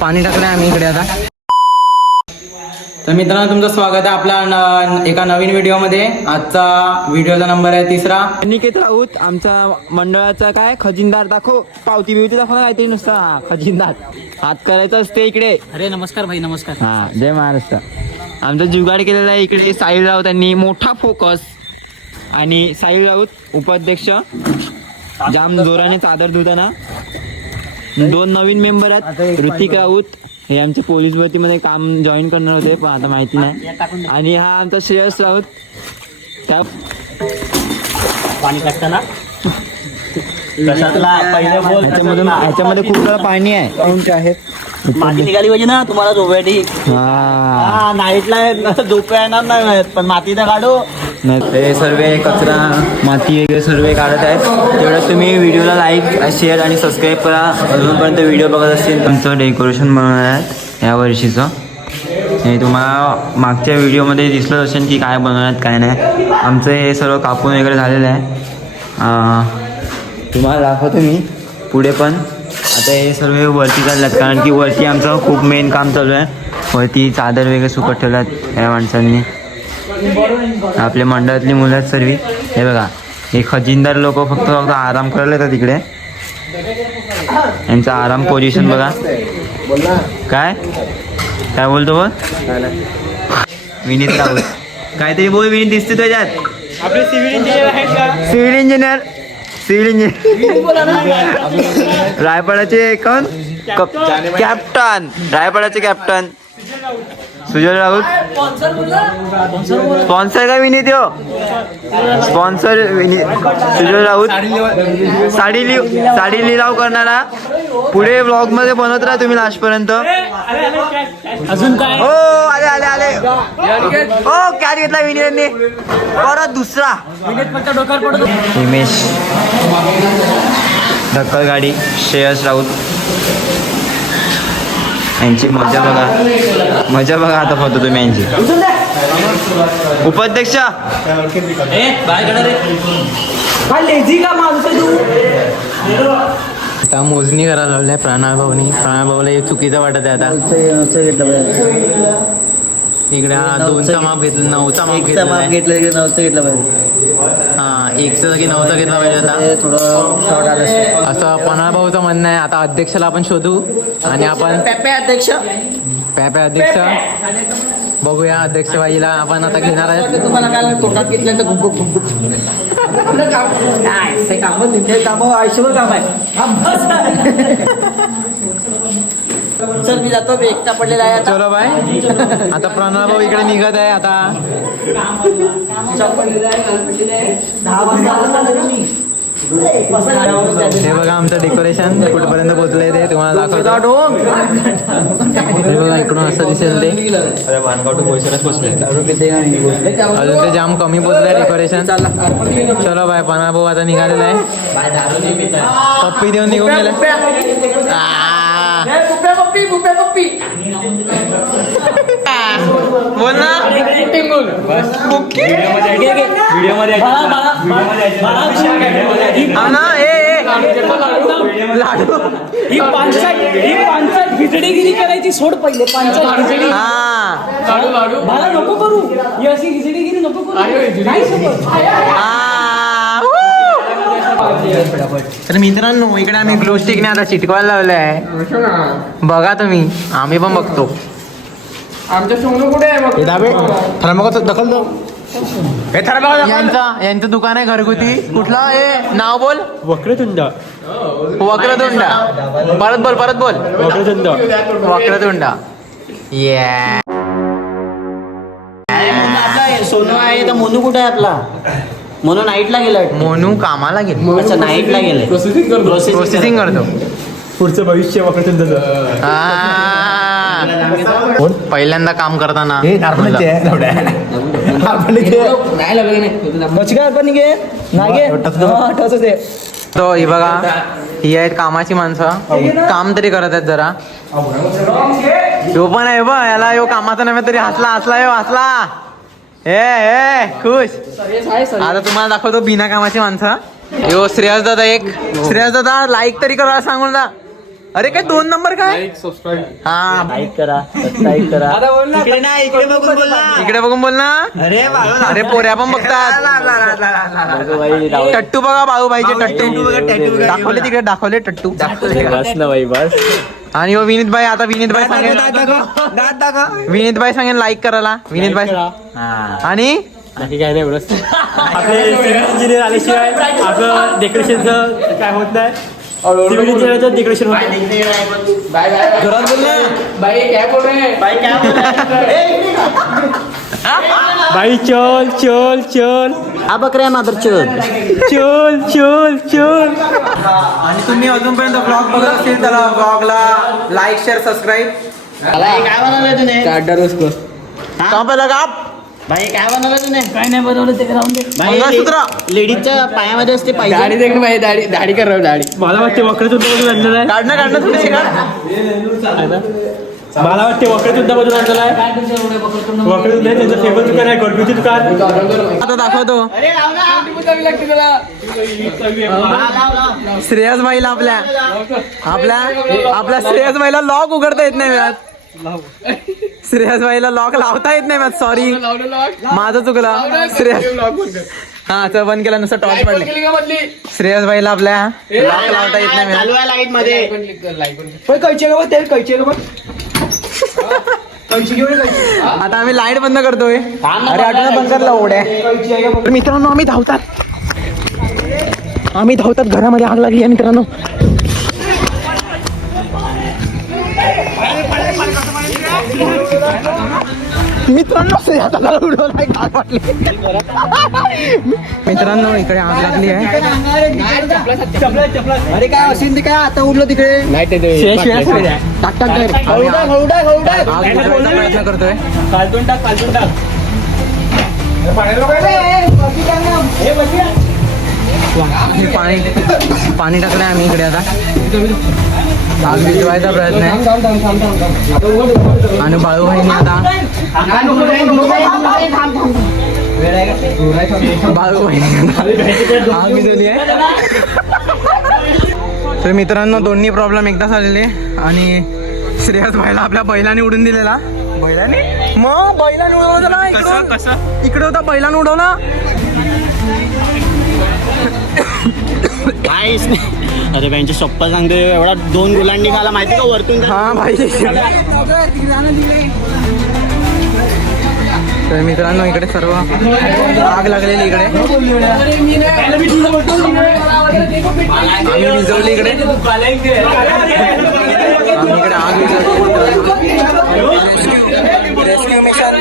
पाणी टाकलंय आम्ही इकडे आता. तर मित्रांनो तुमचं स्वागत आहे आपल्या एका नवीन व्हिडिओमध्ये. आजचा व्हिडिओचा नंबर आहे 3. अनिकेत राऊत आमचा मंडळाचा काय खजिनदार. दाखव पावती बिवती दाखव ना काहीतरी. नुसता खजिनदार हात करायचा असते इकडे. अरे नमस्कार भाई नमस्कार. हा जय महाराष्ट्र. आमचा जुगाड केलेला आहे इकडे. साहिल राऊत यांनी मोठा फोकस. आणि साहिल राऊत उपाध्यक्ष जाम जोराने चादर धुताना. 2 नवीन मेंबर आहेत. ऋतिक राऊत हे आमचे पोलीस भरतीमध्ये काम जॉईन करणार होते पण आता माहिती नाही. आणि हा आमचा श्रेयस राऊत त्या पाणी टाकताना ह्याच्यामध्ये खूप सारं पाणी आहे. माती निघाली पाहिजे ना तुम्हाला झोप्यासाठी. हा नाईटला झोप्या येणार नाही पण माती तर काढू. ते सर्व कचरा माती वगैरे सर्व काढत आहेत. तेवढं तुम्ही व्हिडिओला लाईक शेअर आणि सबस्क्राईब करा. अजूनपर्यंत व्हिडिओ बघत असतील. तुमचं डेकोरेशन बनवणार आहेत या वर्षीचं. हे तुम्हाला मागच्या व्हिडिओमध्ये दिसलं असेल की काय बनवणार आहेत काय नाही. आमचं हे सर्व कापून वगैरे झालेलं आहे. तुम्हाला दाखवतो मी पुढे पण. आता हे सर्व वरती चालल्यात कारण की वरती आमचं खूप मेन काम चालू आहे. वरती चादर वगैरे सुकत ठेवल्यात या माणसांनी. आपल्या मंडळातली मुलं आहेत सर्व. हे बघा हे खजिनदार लोक फक्त आराम करायला येतात तिकडे. यांचा आराम पोझिशन बघा. काय काय बोलतो बोल विनीत राऊत. काहीतरी बोल विनीत. दिसते त्याच्यात आपले सिव्हिल इंजिनियर आहेत का? सिव्हिल इंजिनियर रायपाडाचे कोण कॅप्टन. रायपाडाचे कॅप्टन सुजय राऊत. स्पॉन्सर काय विनीत हो. स्पॉन्सर सुजय राऊत. साडी लिलाव करणारा. पुढे ब्लॉग मध्ये बनवत राहा तुम्ही लास्ट पर्यंत. अजून काय हो आले हो कॅच घेतला विनीतने. परत दुसरा हिमेश ढक्कल गाडी. श्रेयस राऊत यांची मजा बघा आता फक्त तुम्ही यांची. उपाध्यक्ष आता मोजणी करायला लावल्या प्रणय भाऊला एक चुकीचं वाटत आहे. आता इकडे हा 2चा माप घेतला 9चा माप घेतला 9चं घेतलं पाहिजे. हा 1चा जागी 9चा घेतला पाहिजे आता. थोडं असं पन्हाळ भाऊचं म्हणणं आहे. आता अध्यक्षाला आपण शोधू आणि आपण अध्यक्ष अध्यक्ष बघूया. अध्यक्ष बाईला आपण आता घेणार आहे. तुम्हाला काय तोंडात घेतल्यानंतर काम आयुष्यभर काम आहे. सर मी जातो. मी एकटा पडलेला आहे. चलो बाय. आता प्रणव भाऊ इकडे निघत आहे आता. 10 वाजता हे बघा आमचं डेकोरेशन कुठपर्यंत पोहोचलंय ते तुम्हाला दाखवतो. हे बघा इकडून असं दिसेल ते. अजून ते जाम कमी पोहोचलंय डेकोरेशन. चलो बाय. पन्हाळ भाऊ आता निघालेला आहे. पप्पी देऊन निघून गेला. बोल ना. लाडू ही पांचाट खिचडीगिरी करायची सोड पहिले. पांचाट खिचडी मला नको करू. ही अशी खिचडीगिरी नको करू. नाही सोबत. तर मित्रांनो इकडे आम्ही ग्लो स्टिकने आता चिटकवायला लावलं आहे. बघा तुम्ही. आम्ही पण बघतो. आमच्या सोनू कुठे आहे? दखल दो. यांचं दुकान आहे घरगुती. कुठला हे नाव बोल. वक्रतुंड. परत बोल. वक्रतुंड. सोनू आहे तर मोनू कुठे आहे आपला? मोनू नाईटला गेला. मोनू कामाला गेला. अच्छा नाईटला गेले. प्रोसेसिंग करतो. पुढचं भविष्य वक्रतुंडचं. पहिल्यांदा काम करताना तो ही बघा ही आहेत कामाची माणसं. काम तरी करत आहेत जरा. तो पण आहे बघ. याला यो कामाचा नव्हे तरी हसला. ए खुश. आता तुम्हाला दाखवतो बिना कामाची माणसं. यो श्रेयस दादा लाईक तरी करा सांगून जा. अरे काय 2 नंबर काय हा लाईक करा सबस्क्राईब करा इकडे नाही इकडे बघून बोल ना इकडे बघून बोल ना अरे अरे पोऱ्या पण बघतात टट्टू बघा बाळूबाईचे टट्टू दाखवले तिकडे दाखवले टट्टू बस ना बाई बस आणि हो विनीत भाई आता विनीत भाई सांगेल विनीत भाई सांगेल लाईक करायला विनीत भाई आणि बाकी काय नाही एवढंच आपले सिव्हिल इंजिनियर आल्याशिवाय आपलं डेकोरेशनचं काय होत नाही सिव्हिल इंजिनियरचं डेकोरेशन होत बाई चल चल चल हा बकऱ्या मात्र चल चल चल चल आणि तुम्ही अजूनपर्यंत ब्लॉग बघत असेल तर ब्लॉगला लाईक शेअर सबस्क्राईब काय बनवलं तुने पहिला काप बाई काय बनवलं तुने काय नाही बनवलं ते राहून दे मंगळसूत्र लेडीजच्या पायामध्ये असते पाहिजे दाढी कर दाढी मला वाटते वक्रतुंड मधून आणलेलं आहे काढणं थोडीशी काढ मला वाटते वक्रतुंड मधून आणलेलं आहे वक्रतुंड आहे त्यांचं फेमस दुकान आहे गडबीचे दुकान आता दाखवतो श्रेयस भाईला आपल्या श्रेयस भाईला लॉक उघडता येत नाही मॅच श्रेयस भाईला लॉक लावता येत नाही मॅच सॉरी माझं चुकलं श्रेयस हा तर बंद केला नुसतं टॉर्च पडले श्रेयस भाईला आपल्या लॉक लावता येत नाही मॅच लाईट मध्ये आता आम्ही लाईट बंद करतोय अरे आठवण बंद करला ओढ्या मित्रांनो आम्ही धावतात घरामध्ये आग लागली आहे मित्रांनो हाताला उडवलाय काय वाटले मित्रांनो इकडे आग लागली आहे अरे काय असेल ते काय आता उडलं तिकडे टाक टाक आग बुजवायचा प्रयत्न करतोय कालटून टाक हे पाणी टाकलंय आम्ही इकडे आता आग विझवायचा प्रयत्न आहे आणि बाळूभाईने आता आग विझवली आहे तर मित्रांनो दोन्ही प्रॉब्लेम एकदाच आलेले आणि श्रेयस भाईला आपल्या बैलाने उडून दिलेला बैलाने उडवला इकडे होता बैलाने उडवला अरे त्यांची शप्पा सांगते एवढा 2 गुलांनी खाला माहिती का वरतून हा भाई तर मित्रांनो इकडे सर्व आग लागलेली इकडे आम्ही विझवली इकडे आम्ही इकडे आग विझवली रेस्क्यू मिशन